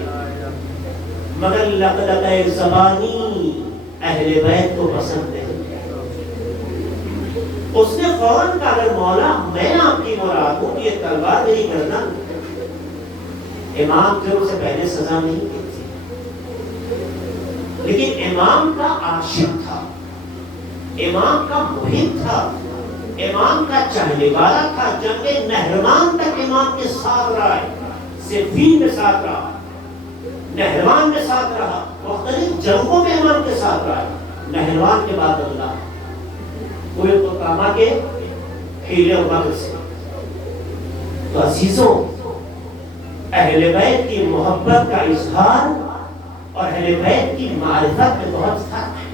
مگر لقلقہ زبانی اہل بیت کو پسند نہیں۔ اس نے فوراً کہا اگر مولا میں آپ کی مراد ہوں یہ تلوار میری گردن۔ امام جرم سے پہلے سزا نہیں دیتے، لیکن امام کا عاشق تھا، امام کا محب تھا، امام کا چاہنے والا تھا۔ جنگ نہروان تک امام کے ساتھ رہا ہے، صفین میں ساتھ رہا، نہروان میں ساتھ رہا، مختلف جنگوں میں امام کے ساتھ رہا ہے۔ نہروان کے بعد اللہ کوئی قطامہ کے حیلے و مکر سے۔ تو عزیزوں، اہل بیت کی محبت کا اظہار اور اہل بیت کی معرفت میں بہت فرق ہے۔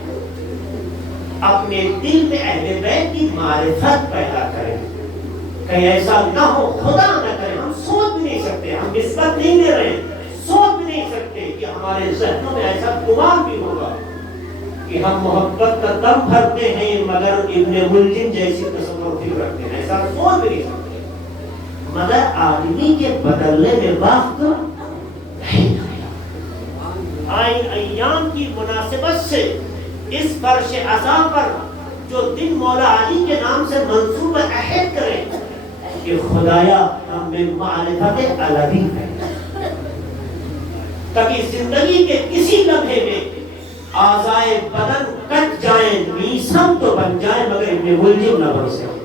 اپنے دل میں اہل بیت کی معرفت پیدا کریں، کہیں ایسا نہ ہو، خدا نہ کرے، ہم سوچ بھی نہیں سکتے، ہم نسبت نہیں دے رہے، سوچ بھی نہیں سکتے کہ ہمارے ذہنوں میں ایسا گمان بھی ہوگا کہ ہم محبت کا دم بھرتے ہیں مگر ابن ملجم جیسی تصور بھی رکھتے ہیں، ایسا سوچ بھی نہیں سکتے۔ مگر آدمی کے بدلنے میں وقت نہیں لگا۔ آئین ایام کی مناسبت سے اس فرش عزا پر جو دن مولا علی کے نام سے منصوب عہد کریں کہ خدایا ہم میں معرفت الہی ہے، کبھی زندگی کے کسی لمحے میں اعضائے بدن کٹ جائیں، میسم تو بن جائیں مگر ابن ملجم نہ بن سکے،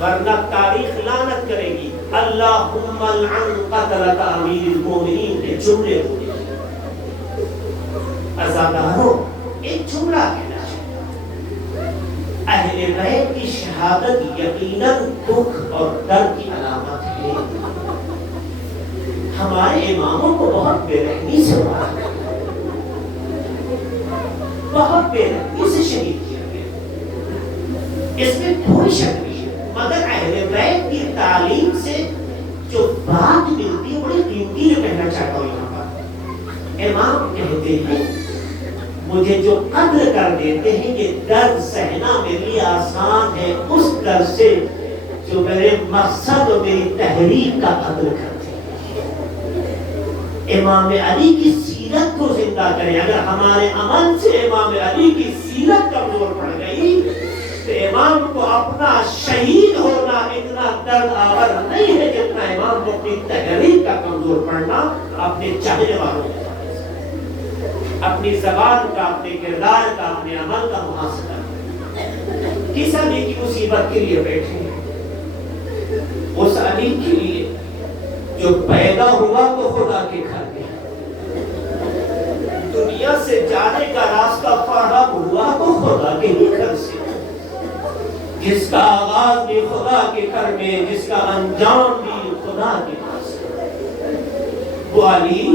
ورنہ تاریخ لعنت کرے گی۔ اللہم لعن قتلۃ امیر المومنین کے جملے ہوئے۔ عزاداروں، ایک جملہ کہنا ہے، اہل بیت کی شہادت یقیناً دکھ اور درد کی علامت ہے۔ ہمارے اماموں کو بہت بے رحمی سے مارا گیا، بہت بے رحمی سے شہید کیا گیا، اس میں کوئی شک نہیں ہے، مگر اہل بیت کی تعلیم سے جو بات ملتی ہے بڑی قیمتی ہے، کہنا چاہتا ہوں یہاں پر۔ امام کہتے ہیں مجھے جو قتل کر دیتے ہیں یہ درد سہنا میرے لیے آسان ہے اس درد سے جو میرے مقصد اور میری تحریک کا قتل کرتے ہیں۔ امام علی کی سیرت کو زندہ کریں۔ اگر ہمارے عمل سے امام علی کی سیرت کمزور پڑ گئی تو امام کو اپنا شہید ہونا اتنا درد آور نہیں ہے جتنا امام کو اپنی تحریک کا کمزور پڑنا اپنے چاہنے والوں کا، اپنی زبان کا، اپنے کردار کا، اپنے عمل کا محاسبہ۔ کس علی کی مصیبت کے لیے بیٹھے ہیں؟ اس علی کے لیے جو پیدا ہوا تو خدا کے گھر میں، دنیا سے جانے کا راستہ فراہم ہوا تو خدا کے ہی گھر سے، جس کا آغاز بھی خدا کے گھر میں، جس کا انجام بھی خدا کے گھر سے۔ وہ علی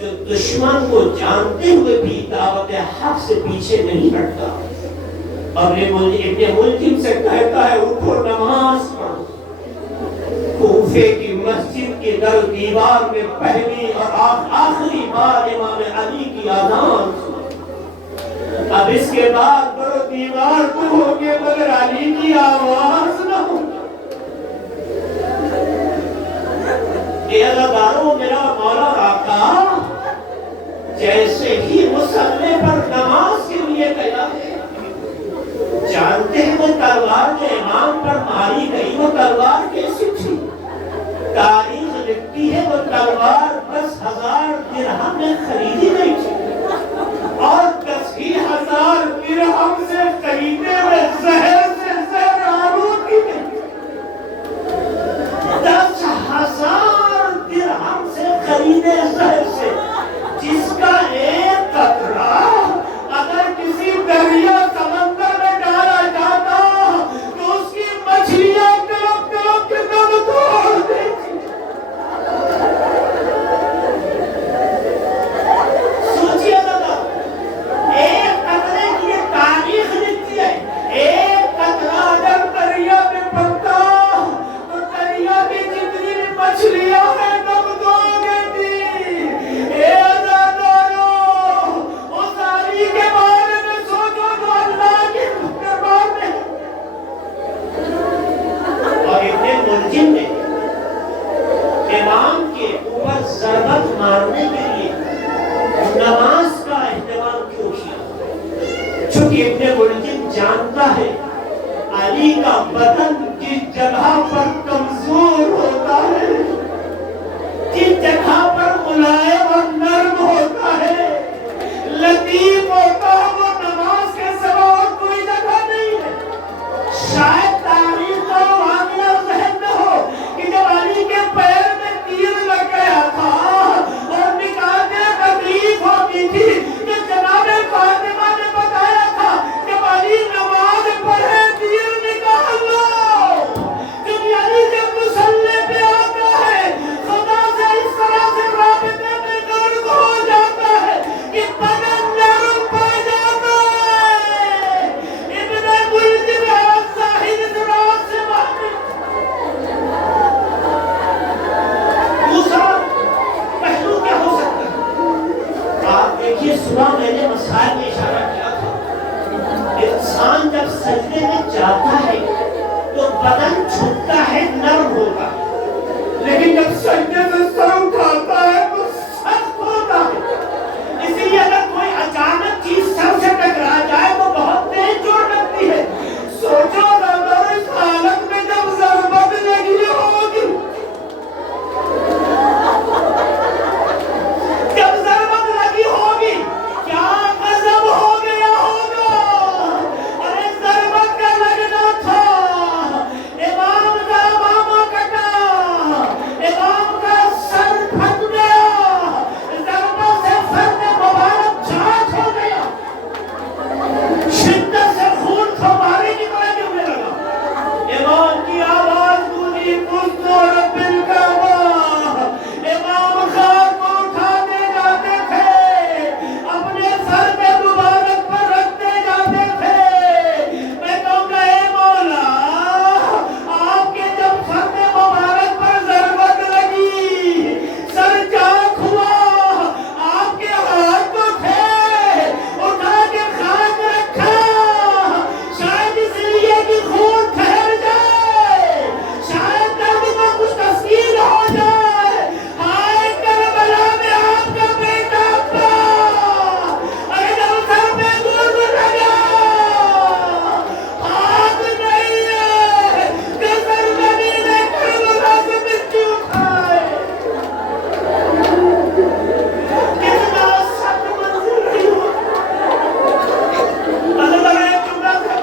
جو دشمن کو جانتے ہوئے بھی دعوت حق سے پیچھے نہیں ہٹتا اور ابن ملجم سے کہتا ہے اٹھو نماز پڑھو۔ کوفے کی مسجد کے در دیوار میں پہلی اور آخری بار امام علی کی اذان سنو، اب اس کے بعد برو دیوار تو ہوگے مگر علی کی آواز نہ ہو۔ اے اللہ داروں، میرا مولا آقا جیسے ہی مصلی پر نماز کے لیے گیا ہے، جانتے ہیں وہ تلوار جو امام پر ماری گئی وہ تلوار کیسی تھی؟ تاریخ لکھتی ہے وہ تلوار 10,000 درہم میں خریدی گئی تھی اور 10,000 درہم سے خریدے ہوئے زہر سے زہر آلود کی گئی۔ 10,000 درہم سے خریدے زہر سے چونکہ ابن ملجم جانتا ہے علی کا بدن جس جگہ پر کمزور ہوتا ہے، جس جگہ پر ملائم اور نرم ہوتا ہے، لطیف ہوتا ہے، وہ نماز کے سوا اور کوئی جگہ نہیں ہے۔ شاید تاریخ کا واقعہ ذہن میں ہو کہ جب علی کے پیر میں تیر لگ گیا تھا اور نکالنے تکلیف ہوتی تھی تو جناب فاطمہ نے بتایا تھا جب علی نماز پڑھے تیر نکال لو۔ جب علی جب مصلی پہ آتا ہے خدا سے اس طرح سے رابطے میں غرق ہو جاتا ہے کہ بدن نرم پڑ جاتا ہے۔ ابن ملجم ظاہر اس رات سے واقف دوسرا پہلو کیا ہو سکتا ہے؟ آپ دیکھیے صبح میں نے مسائل میں اشارہ کیا تھا، انسان جب سجدے میں جاتا ہے تو بدن چھوٹتا ہے، نرم ہوتا ہے، لیکن جب سجدے سے سر اٹھاتا ہے تو سخت ہوتا ہے۔ اسی لیے اگر کوئی اچانک چیز سر سے ٹکرا جائے تو بہت تیز چوٹ لگتی ہے۔ سوچو اگر اس حالت میں جب ضربت لگی ہوگی، جب ضربت لگی ہوگی کیا غضب ہو گیا ہوگا؟ ارے ضربت کا لگنا تھا، امام کا امامہ کٹا، امام کا سر پھٹ گیا، ضربت سے فرد مبارک جھاٹ ہو گیا، شدت سے خون فوارے کی طرح گرنے لگا۔ امام کی آواز گونی مزدور بالکعبہ، امام خان کو اٹھاتے جاتے تھے، اپنے سر پہ مبارک پر رکھتے جاتے تھے۔ میں کہوں گا اے مولا، آپ کے جب سر پہ مبارک پر ضربت لگی، سر چاک ہوا، آپ کے ہاتھ تو تھے، اٹھا کے خاک رکھا، شاید اس لیے کہ خون ٹھہر جائے، شاید درد میں کچھ تسکین ہو جائے۔ ہائے کربلا میں آپ کا بیٹا عباس، ارے جب سر پہ گرد لگا، ہاتھ نہیں ہے کہ سرزمین کربلا سے مٹی اٹھائے۔ کتنا سخت منظر نہیں ہوا۔ اللہ ایک جملہ سے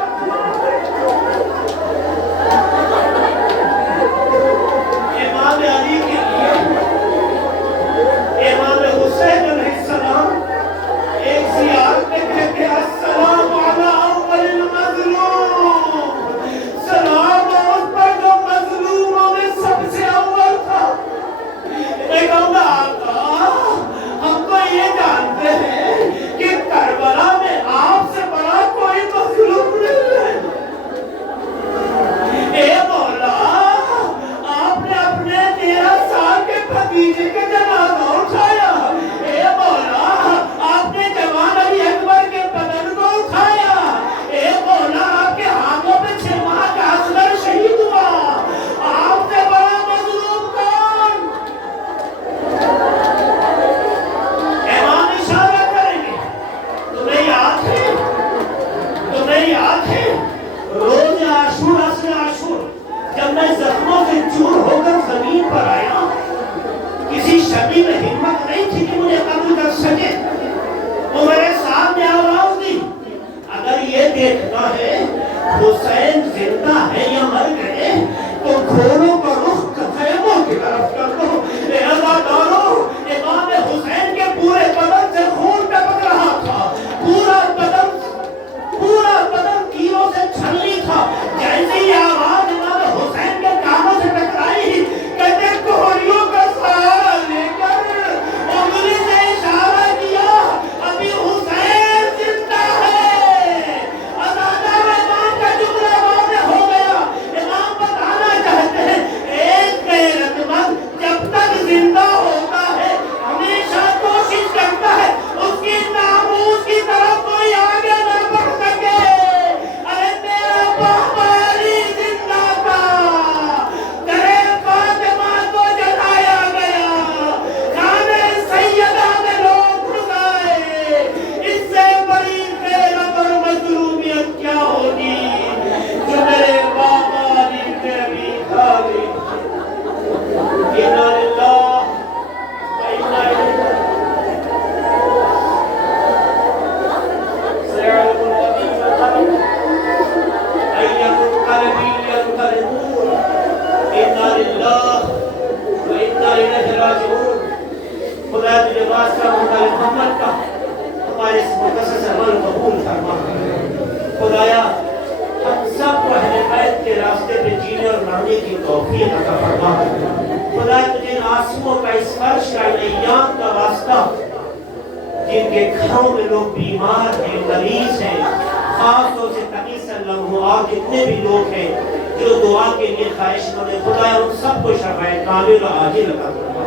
امام علی کے لیے امام حسین علیہ السلام ایک زیارت میں کہتے ہیں السلام علی اول المظلوم، سلام اس پر جو مظلوموں میں سب سے اول تھا۔ میں کہوں گا آقا، ہم تو یہ جانتے ہیں کہ کربلا میں آپ سے بڑا کوئی مظلوم نہیں ہے۔ اے مولا، آپ نے اپنے 13 سال کے بھتیجے کے جنازہ اٹھایا۔ اے مولا، آپ نے جوان علی اکبر کے بدن کو اٹھایا۔ اے مولا، آپ کے ہاتھوں پہ 6 ماہ کا اصغر شہید ہوا۔ آپ سے بڑا مظلوم کون؟ امام اشارہ کریں گے، تمہیں یاد ہے، تمہیں یاد ہے روز عاشور اصل عاشور جب میں زخموں سے چور ہو کر زمین پر آیا، کسی شبی میں ہمت نہیں تھی کہ مجھے قبول کر سکے، وہ میرے سامنے آواز دی، اگر یہ دیکھنا ہے حسین زندہ ہے یا مر گئے تو گھوڑوں کا رخ خیموں کی طرف کر دو۔ اے عزادارو، امام حسین کے پورے بدن سے خون ٹپک رہا تھا، پورا بدن تیروں سے چھلنی تھا۔ جیسے ہی آواز امام حسین کے کانوں سے ٹکرائی، کہتے کوہریوں کا سہارا لے کر انگلی سے اشارہ کیا، ابھی حسین زندہ ہے۔ عزادار امام کا جملہ واضح ہو گیا۔ امام بتانا چاہتے ہیں مریض ہیں، خاص طور سے تقی صلی اللہ علیہ وسلم اور جتنے بھی لوگ ہیں جو دعا کے لیے خواہش کرتے، خدایا ان سب کو شفاء کامل و عاجل عطا فرما۔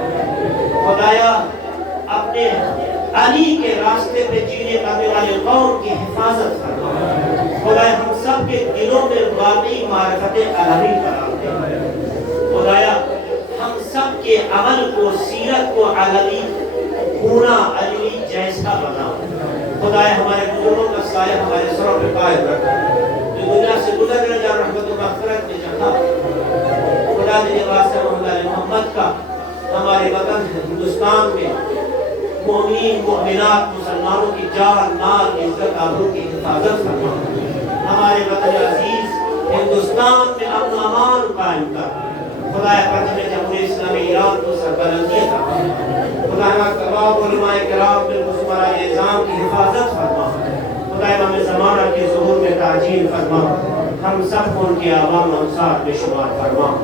خدایا اپنے علی کے راستے پہ جینے کرنے والے قوم کی حفاظت فرما۔ خدایا ہم سب کے دلوں میں واقعی معرفت الہی قرار دے۔ خدایا ہم سب کے عمل کو، سیرت کو علی پورا علی جیسا بنا۔ خدایا ہمارے بزرگوں کا سایہ ہمارے سروں پہ قائم رکھ، جو دنیا سے گزر گئے جا رحمت و مغفرت میں جگہ۔ خدا نے واسطہ محمد کا ہمارے وطن ہندوستان میں مومنین مومنات مسلمانوں کی جان مال عزت آبرو کی حفاظت فرما۔ ہمارے وطن عزیز ہندوستان میں امن و امان قائم کر۔ خدایا پرچم جمہوریہ اسلامی ایران کو سربلندی عطا فرما۔ خدایا تمام علماء کرام بالخصوص ہمارے نظام کی حفاظت فرما۔ خدایا ہمیں زمانہ کے ظہور میں تعجیل فرما۔ ہم سب کو ان کے عوام انصار میں شمار فرما۔